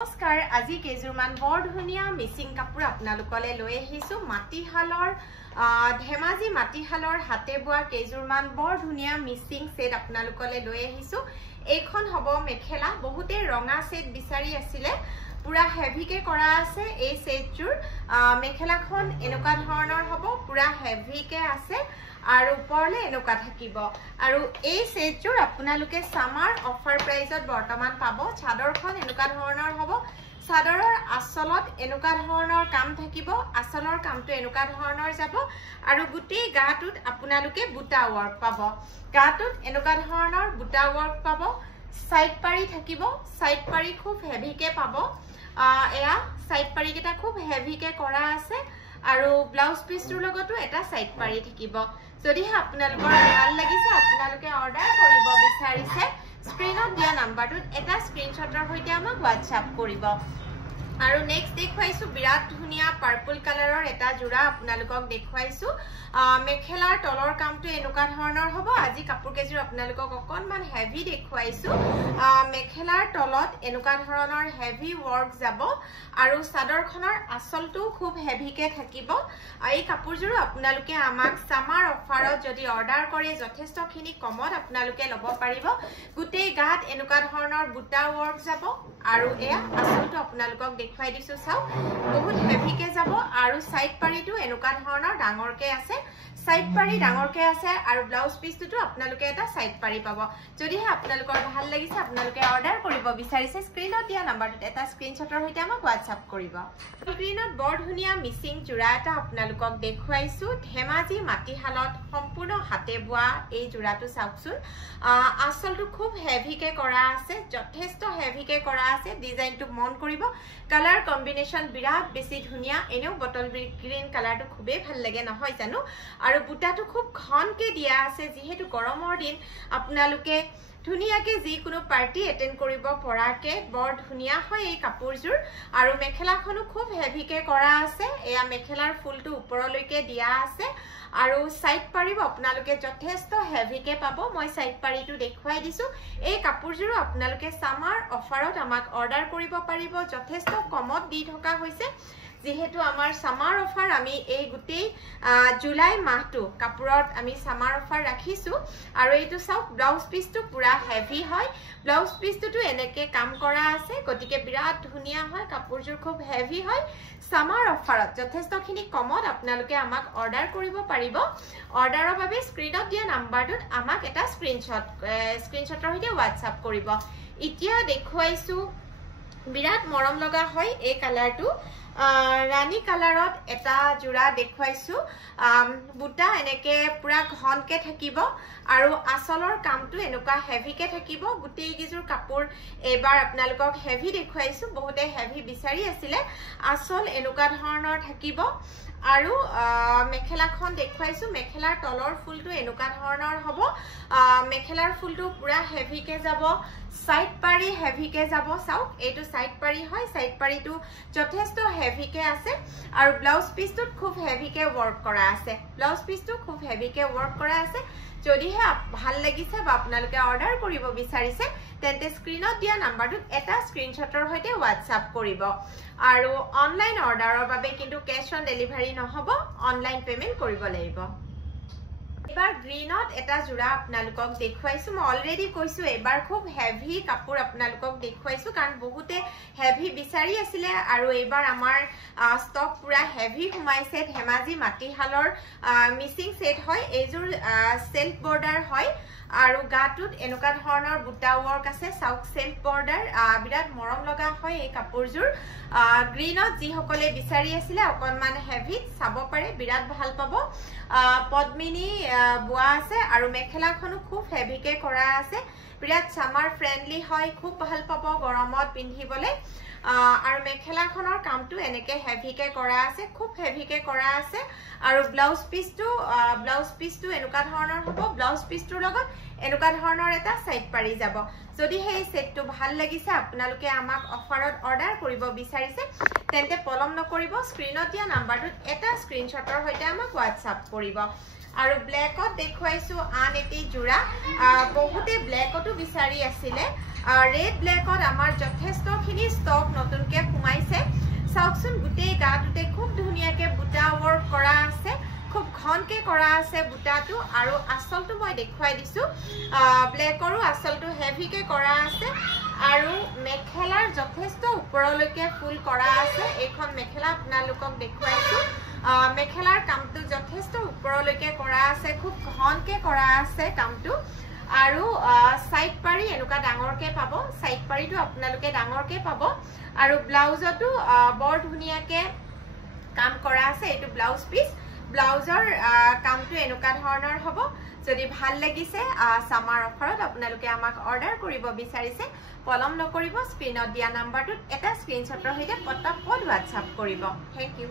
নমস্কাৰ আজি কেজুৰমান বৰ ধুনিয়া মিচিং কাপোৰ আপোনালোকলে লৈ আহিছো মাটিহালৰ ধেমাজি মাটিহালৰ হাতে বোৱা কেজুৰমান বৰ ধুনিয়া মিচিং সেট আপোনালোকলে লৈ আহিছো এইখন হ'ব মেখেলা বহুতে ৰঙা সেট বিচাৰি আছিলে পুৰা হেভিকে কৰা আছে এই সেটজুৰ মেখেলাখন এনেকুৱা ধৰণৰ হ'ব পুৰা হেভিকে আছে আৰু ওপৰলে এনেকুৱা থাকিব আৰু এই সেটজুৰ আপোনালোকে সামাৰ অফাৰ প্ৰাইজত বৰ্তমান পাব চাদৰখন এনেকুৱা ধৰণৰ হ'ব চাদৰৰ আচলত এনেকুৱা ধৰণৰ কাম থাকিব আচলৰ কামটো এনেকুৱা ধৰণৰ যাব আৰু গুটি গাটোত আপোনালোকে বুটা ওয়াৰ্ক পাব গাটোত এনেকুৱা ধৰণৰ বুটা ওয়াৰ্ক পাব সাইড পাৰি থাকিব সাইড পাৰি খুব হেভিকে পাব এয়া সাইড পাৰি কেটা খুব হেভিকে কৰা আছে আৰু ব্লাউজ পিছটোৰ লগতো এটা সাইড পাৰি থাকিব যদি আপোনালোকৰ ভাল লাগিছে আপোনালোকে অৰ্ডাৰ কৰিব বিচাৰিছে স্ক্ৰিনত দিয়া নাম্বাৰটোত এটা স্ক্ৰিনশ্বটৰ সৈতে আমাক WhatsApp কৰিব আৰু নেক্সট দেখুৱাইছো বিৰাট ধুনিয়া পাৰ্পল কালাৰৰ এটা জোৰা আপোনালোকক দেখুৱাইছো মেখেলাৰ তলৰ কামটো এনেকুৱা ধৰণৰ হ'ব আজি কাপোৰ কেজুৰ আপোনালোকক অকনমান হেভি দেখুৱাইছো মেখেলাৰ তলত এনেকুৱা ধৰণৰ হেভি ওয়াৰ্ক যাব আৰু চাদৰখনৰ আচলটো খুব হেভিকে থাকিব এই কাপোৰজোৰ আপোনালোকে আমাক সামাৰ অফাৰত যদি অৰ্ডাৰ কৰে যথেষ্টখিনি কমত আপোনালোকে ল'ব পাৰিব গুটেই গাত এনেকুৱা ধৰণৰ বুটা ওয়াৰ্ক যাব আৰু এয়া আচলটো আপোনালোকক দেখুৱাই দিছো চাও বহুত হেভিকে যাব আৰু সাইড পাৰিটো এনেকুৱা ধৰণৰ ডাঙৰকে আছে সাইড পাৰি ডাঙৰকে আছে আৰু ব্লাউজ পিছটো আপোনালোকে এটা সাইড পাৰি পাব যদিহে আপোনালোকৰ ভাল লাগিছে আপোনালোকে অৰ্ডাৰ কৰিব বিচাৰিছে স্ক্ৰিনত দিয়া নাম্বাৰটোত এটা স্ক্ৰিনশ্বটৰ সৈতে আমাক WhatsApp কৰিব স্ক্ৰিনত বৰ ধুনিয়া মিচিং জোৰা এটা আপোনালোকক দেখুৱাইছো ধেমাজি মাটিহালত সম্পূৰ্ণ হাতে বোৱা এই জোৰাটো চাওকচোন আচলটো খুব হেভিকে কৰা আছে যথেষ্ট হেভিকে কৰা আছে ডিজাইনটো মন কৰিব কালাৰ কম্বিনেশন বিৰাট বেছি ধুনিয়া এনেও বটল গ্ৰীন কালাৰটো খুবেই ভাল লাগে নহয় জানো আৰু বুটাটো খুব ঘনকে দিয়া আছে যেহেতু গৰমৰ দিন আপোনালোকে ধুনিয়াকে যি কোনো পাৰ্টি এটেন্ড কৰিব পৰাকে বৰ ধুনিয়া হয় এই কাপোৰজোৰ আৰু মেখেলাখনো খুব হেভিকে কৰা আছে এয়া মেখেলাৰ ফুলটো ওপৰলৈকে দিয়া আছে আৰু সাইড পাৰিব আপোনালোকে যথেষ্ট হেভিকে পাব মই সাইড পাৰিটো দেখুৱাই দিছো এই কাপোৰজোৰ আপোনালোকে সামাৰ অফাৰত আমাক অৰ্ডাৰ কৰিব পাৰিব যথেষ্ট কমত দি থকা হৈছে যেহেতু আমাৰ সামাৰ অফাৰ আমি এই গুটেই জুলাই মাহটো কাপোৰত আমি সামাৰ অফাৰ ৰাখিছো আৰু এইটো চাওক ব্লাউজ পিছটো পুৰা হেভি হয় ব্লাউজ পিছটো এনেকে কাম কৰা আছে গতিকে বিৰাট ধুনিয়া হয় কাপোৰজোৰ খুব হেভি হয় সামাৰ অফাৰত যথেষ্টখিনি কমত আপোনালোকে আমাক অৰ্ডাৰ কৰিব পাৰিব অৰ্ডাৰৰ বাবে স্ক্ৰিনত দিয়া নাম্বাৰটোত আমাক এটা স্ক্ৰিনশ্বটৰ সৈতে WhatsApp কৰিব এতিয়া দেখুৱাইছো বিৰাট মৰম লগা হয় এই কালাৰটো ৰানী কালাৰত এটা জোৰা দেখুৱাইছো বুটা এনেকে পুৰা ঘনকে থাকিব আৰু আচলৰ কামটো এনেকুৱা হেভিকে থাকিব গুটেই কিজোৰ কাপোৰ এবাৰ আপোনালোকক হেভি দেখুৱাইছো বহুতে হেভি বিচাৰি আছিলে আচল এনেকুৱা ধৰণৰ থাকিব আৰু মেখেলাখন দেখুৱাইছো মেখেলাৰ তলৰ ফুলটো এনেকুৱা ধৰণৰ হ'ব মেখেলাৰ ফুলটো পুৰা হেভিকে যাব সাইড পাৰি হেভিকে যাব চাওক এইটো সাইড পাৰি হয় সাইড পাৰিটো যথেষ্ট হেভিকে আছে আৰু ব্লাউজ পিছটোত খুব হেভিকে ওয়াৰ্ক কৰা আছে ব্লাউজ পিছটো খুব হেভিকে ওয়াৰ্ক কৰা আছে যদিহে ভাল লাগিছে বা আপোনালোকে অৰ্ডাৰ কৰিব বিচাৰিছে তেন্তে স্ক্ৰিনত দিয়া নাম্বাৰটোত এটা স্ক্ৰিনশ্বটৰ সৈতে WhatsApp কৰিব আৰু অনলাইন অৰ্ডাৰৰ বাবে কিন্তু কেশ অন ডেলিভাৰী নহব অনলাইন পেমেন্ট কৰিব লাগিব এবাৰ গ্ৰীনত এটা জোৰা আপোনালোকক দেখুৱাইছো মই অলৰেডি কৈছো এবাৰ খুব হেভি কাপোৰ আপোনালোকক দেখুৱাইছো কাৰণ বহুতে হেভি বিচাৰি আছিলে আৰু এবাৰ আমাৰ ষ্টক পুৰা হেভি সোমাইছে ধেমাজি মাটিহালৰ মিচিং সেট হয় এইজোৰ সেল্ফ বৰ্ডাৰ হয় আৰু গাটোত এনেকুৱা ধৰণৰ বুটা ওয়াৰ্ক আছে সাউক সেল্ফ বৰ্ডাৰ বিৰাট মৰম লগা হয় এই কাপোৰজোৰ গ্ৰীনত যি সকলে বিচাৰি আছিলে অকনমান হেভি চাব পাৰে বিৰাট ভাল পাব পদ্মিনী বোৱা আছে আৰু মেখেলাখনো খুব হেভিকে কৰা আছে বিৰাট সামাৰ ফ্ৰেন্ডলি হয় খুব ভাল পাব গৰমত পিন্ধিবলে আৰু মেখেলাখনৰ কামটো এনেকে হেভিকে কৰা আছে খুব হেভিকে কৰা আছে আৰু ব্লাউজ পিছটো এনেকুৱা ধৰণৰ হ'ব ব্লাউজ পিছটোৰ লগত এনেকুৱা ধৰণৰ এটা সাইড পাৰি যাব যদি সেই সেটটো ভাল লাগিছে আপোনালোকে আমাক অফাৰত অৰ্ডাৰ কৰিব বিচাৰিছে তেন্তে পলম নকৰিব স্ক্ৰিনত দিয়া নাম্বাৰটোত এটা স্ক্ৰিনশ্বটৰ সৈতে আমাক WhatsApp কৰিব আৰু ব্ল্যাকত দেখুৱাইছো আন এটি জোৰা বহুতে ব্ল্যাকতো বিচাৰি আছিলে ৰেড ব্লেকত আমাৰ যথেষ্টখিনি ষ্টক নতুনকৈ সোমাইছে চাওকচোন গোটেই গাটোতে খুব ধুনীয়াকৈ বুটা ৱৰ্ক কৰা আছে খুব ঘনকৈ কৰা আছে বুটাটো আৰু আঁচলটো মই দেখুৱাই দিছোঁ ব্লেকৰো আঁচলটো হেভিকৈ কৰা আছে আৰু মেখেলাৰ যথেষ্ট ওপৰলৈকে ফুল কৰা আছে এইখন মেখেলা আপোনালোকক দেখুৱাইছোঁ মেখেলাৰ কামটো যথেষ্ট ওপৰলৈকে কৰা আছে খুব ঘনকৈ কৰা আছে কামটো আৰু সাইড পাৰি এনেকুৱা ডাঙৰকৈ পাব সাইড পাৰিটো আপোনালোকে ডাঙৰকৈ পাব আৰু ব্লাউজতো বৰ ধুনীয়াকৈ কাম কৰা আছে এইটো ব্লাউজ পিস ব্লাউজৰ কামটো এনেকুৱা ধৰণৰ হ'ব যদি ভাল লাগিছে সামাৰ অফাৰত আপোনালোকে আমাক অৰ্ডাৰ কৰিব বিচাৰিছে পলম নকৰিব স্ক্ৰিনত দিয়া নাম্বাৰটোত এটা স্ক্ৰিনশ্বটৰ সৈতে পটাপট হোৱাটছআপ কৰিব থ্যাংক ইউ